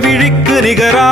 விழிக்கு நிகரா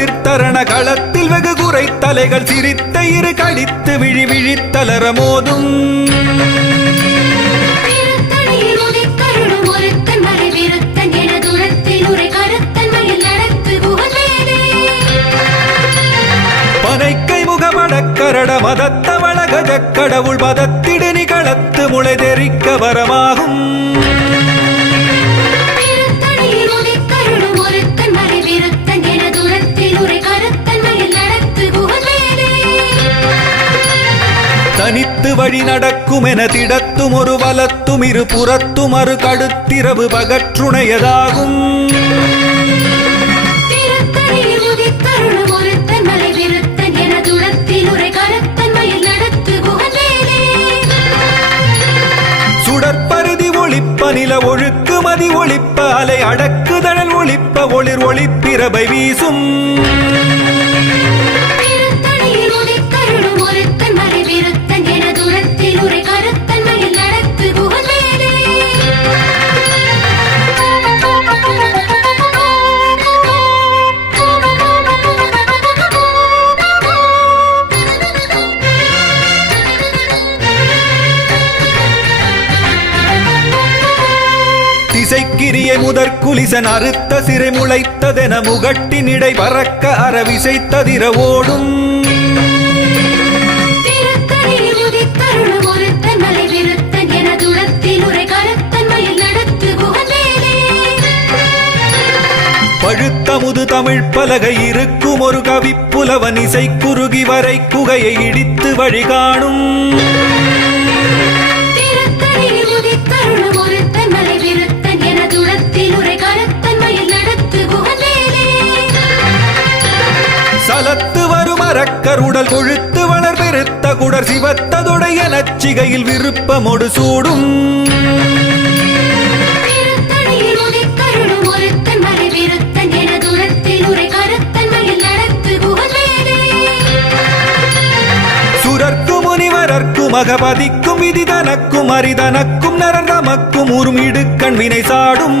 உணர் எதிர்த்தரண களத்தில் வெகு குறை தலைகள் சிரித்த இரு கடித்து விழி விழித்தலர மோதும். பனைக்கை முகமடக்கரட மதத்த வளகஜ கடவுள் மதத்திடு நிகளத்து முளை தெரிக்க வரமாகும் என திடத்தும் ஒரு வலத்தும் இரு புறத்தும் அரு கடுத்திரவு பகற்றுணையதாகும். சுடற்பருதி ஒளிப்ப நில ஒழுக்கு மதி ஒளிப்ப அலை அடக்குதழல் ஒளிப்ப ஒளிர் ஒளிப்பிரபை வீசும். குலிசன் அறுத்த சிறை முளைத்ததென முகட்டினிடை பறக்க அறவிசைத்ததிர ஓடும். திருத்தணியில் உதித்தருளும் ஒருத்தன் மலை விருத்தன் என தூரத்தில் உரை கருத்தன்மையில் நடத்து புகழ்வேலே பழுத்த முது தமிழ் பலகை இருக்கும் ஒரு கவிப்புலவன் இசை குறுகி வரை குகையை இடித்து வழிகாணும் அறக்கருடல் கொழுத்து வளர் பெருத்த குடர் சிவத்ததுடைய நச்சிகையில் விருப்பமொடு சூடும். அகபதிக்கும் விதி தனக்கும் அரிதனக்கும் நரர் தமக்கும் உறும் இடுக்கண் வினை சாடும்.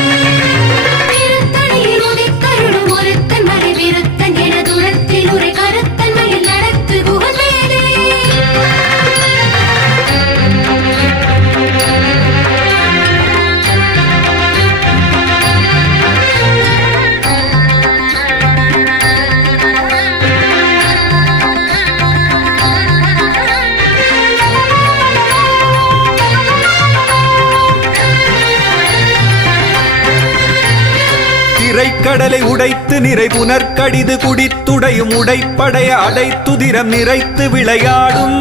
திரைக்கடலை உடைத்து நிறை புனர்கடிது குடித்துடையும் உடைப்படைய அடைத்துதிரம் நிறைத்து விளையாடும்.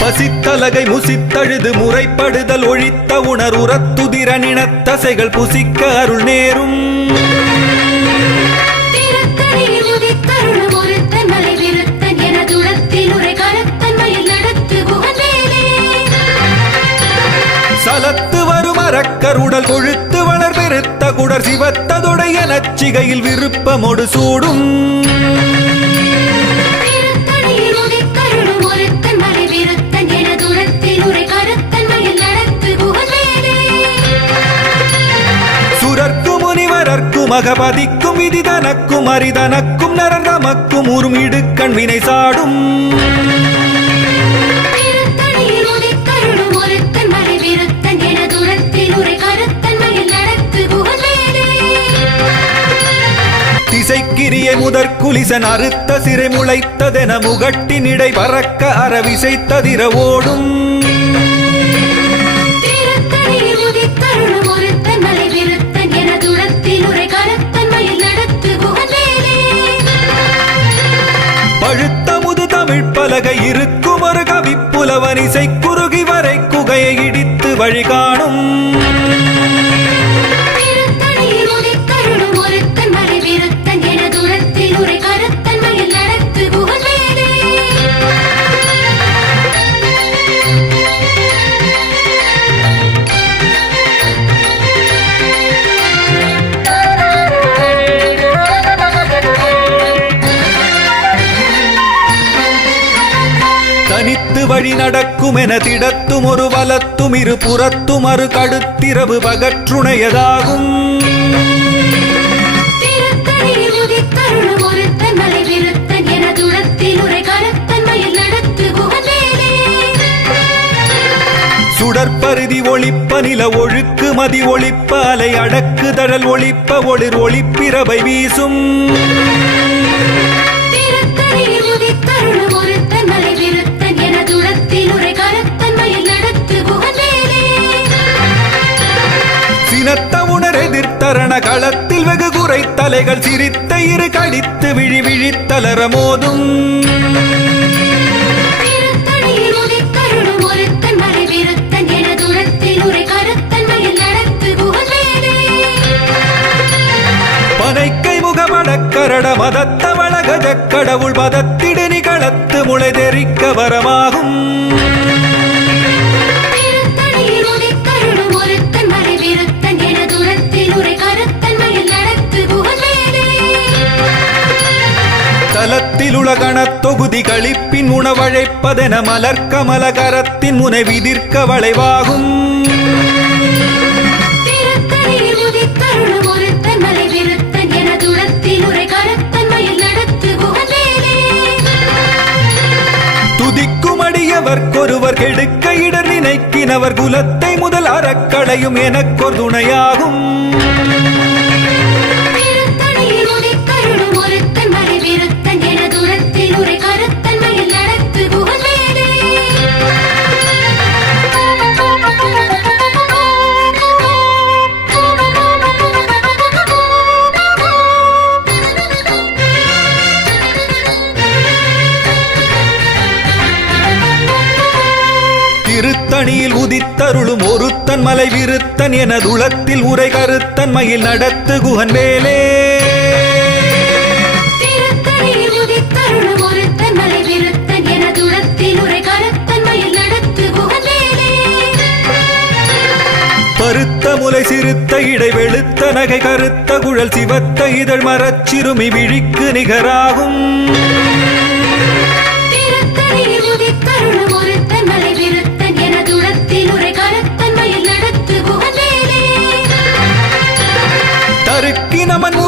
பசித்தலகை முசித்தழுது முறைப்படுதல் ஒழித்த உணர் உரத்துதிர நினத்தசைகள் புசிக்க அருள் நேரும். வரும் அரக்கருடல் கொழுத்து வளர் பெருத்த குடர் சிவத்ததுடைய நச்சிகையில் விருப்பமொடு சூடும். சுரர்க்கும் அகபதிக்கும் விதி தனக்கும் அரிதனக்கும் உறும் இடுக்கண் வினை சாடும். கிரியை முதற் குலிசன் அறுத்த சிறை முளைத்ததென முகட்டினிடை பறக்க அறவிசைத்ததிர ஓடும். தனித்து வழி நடக்கும் என திடத்தும் ஒரு வலத்தும் இரு புறத்தும் அரு கடுத்திரவு பகற்றுணையதாகும். சுடற்பருதி ஒளிப்ப நில ஒழுக்கு மதி ஒளிப்ப அலை அடக்கு தழல் ஒளிப்ப ஒளிர் ஒளிப்பிரவை வீசும். எதிர்த்தரண களத்தில் வெகு குறை தலைகள் சிரித்த இரு கடித்து விழி விழித்தலர மோதும். பனைக்கை முகமடக்கரட மதத்த வளகஜ கடவுள் மதத்திடு நிகளத்து முளை தெரிக்க வரமாகும். தலத்தில் உலகணத் தொகுதி களிப்பின் உணவழைப்பதென மலர் கமல கரத்தின் முனை விதிர்க்க வளைவாகும். திருத்தணியில் உதித்தருளும் ஒருத்தன் மலை விருத்தன் எனதுளத்தில் உரை கருத்தன் மயில் நடத்து குகந்தேனே துதிக்கும் அடியவர்க்கொருவர் கெடுக்க இடர் நினைக்கினவர் குலத்தை முதல் அறக்களையும் எனக்கொரு துணையாகும். விருத்தன் எனதுளத்தில் உரை கருத்தன் மயில் நடத்து குகன் மலை. கருத்தன் பருத்த முலை சிறுத்த இடை வெளுத்த நகை கருத்த குழல் சிவத்த இதழ் மரச்சிறுமி விழிக்கு நிகராகும்.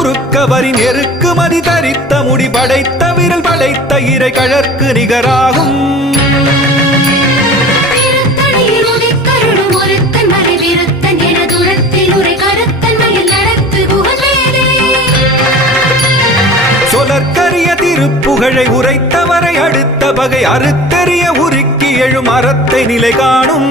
தருக்கி நமன் முறுக்கவரின் எருக்கு மதி தரித்த முடி படைத்த விரல் படைத்த இறை கழற்கு நிகராகும். சொலற்கரிய திருப்புகழை உரைத்தவரை அடுத்த பகை அறுத்தெறிய உருக்கி எழும் அறத்தை நிலை காணும்.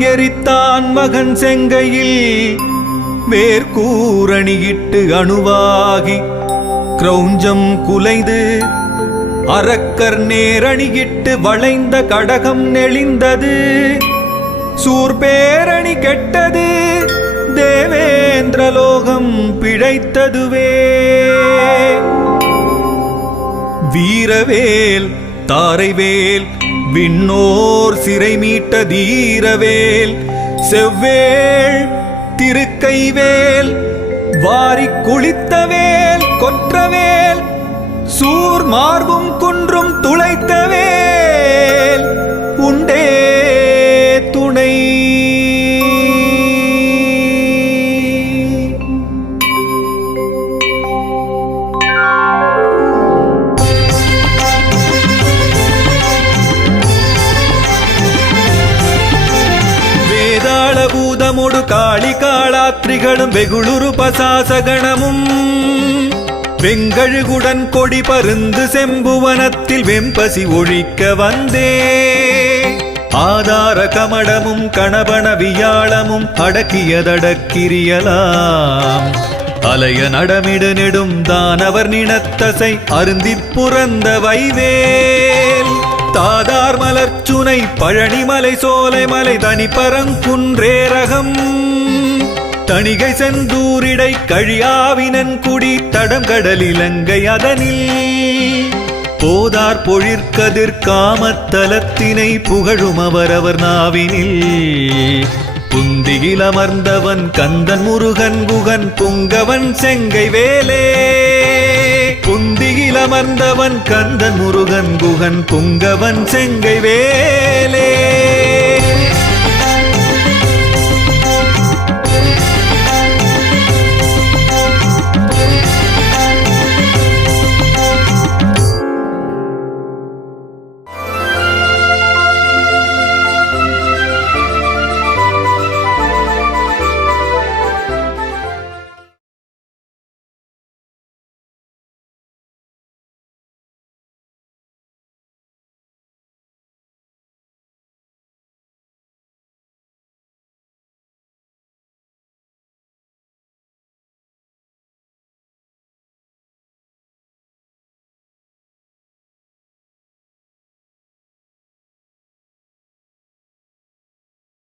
எரித்தான் மகன் செங்கையில் வேர்கூரணியிட்டு அணுவாகி கிரௌஞ்சம் குலைந்து அரக்கர் நேரணியிட்டு வளைந்த கடகம் நெளிந்தது. சூர்பேரணி கெட்டது தேவேந்திரலோகம் பிழைத்ததுவே. வீரவேல் தாரைவேல் விண்ணோர் சிறை மீட்ட தீரவேல் செவ்வேள் திருக்கைவேல் வாரிக் குளித்தவேல் கொற்றவேல் சூர் மார்பும் குன்றும் துளைத்தவேல். பூதமொடு காளி காளாத்ரிகளும் வெகுளுரு பசாசகணமும் வெங்கழுகுடன் கொடி பருந்து செம்புவனத்தில் வெம்பசி ஒழிக்க வந்தே ஆதார கமடமும் கணபன வியாழமும் அடக்கியதடக்கிரியலாம் அலைய நடமிடு நெடும் தானவர் நினத்தசை அருந்திப் புறந்த வைவேல் தாதார் மலர்ச்சுனை பழனிமலை சோலைமலை தனி பரங்குன்றேரகம் தணிகை செந்தூரிடை கழியாவினன் குடி தடம் கடல் இலங்கை அதனில். போதார் பொழிற்கதிர் காமத்தலத்தினை புகழும் அவரவர் நாவினில். புந்தியில் அமர்ந்தவன் கந்தன் முருகன் குகன் புங்கவன் செங்கை வேலே. அமர்ந்தவன் கந்தன் முருகன் குகன் புங்கவன் செங்கை வேலே.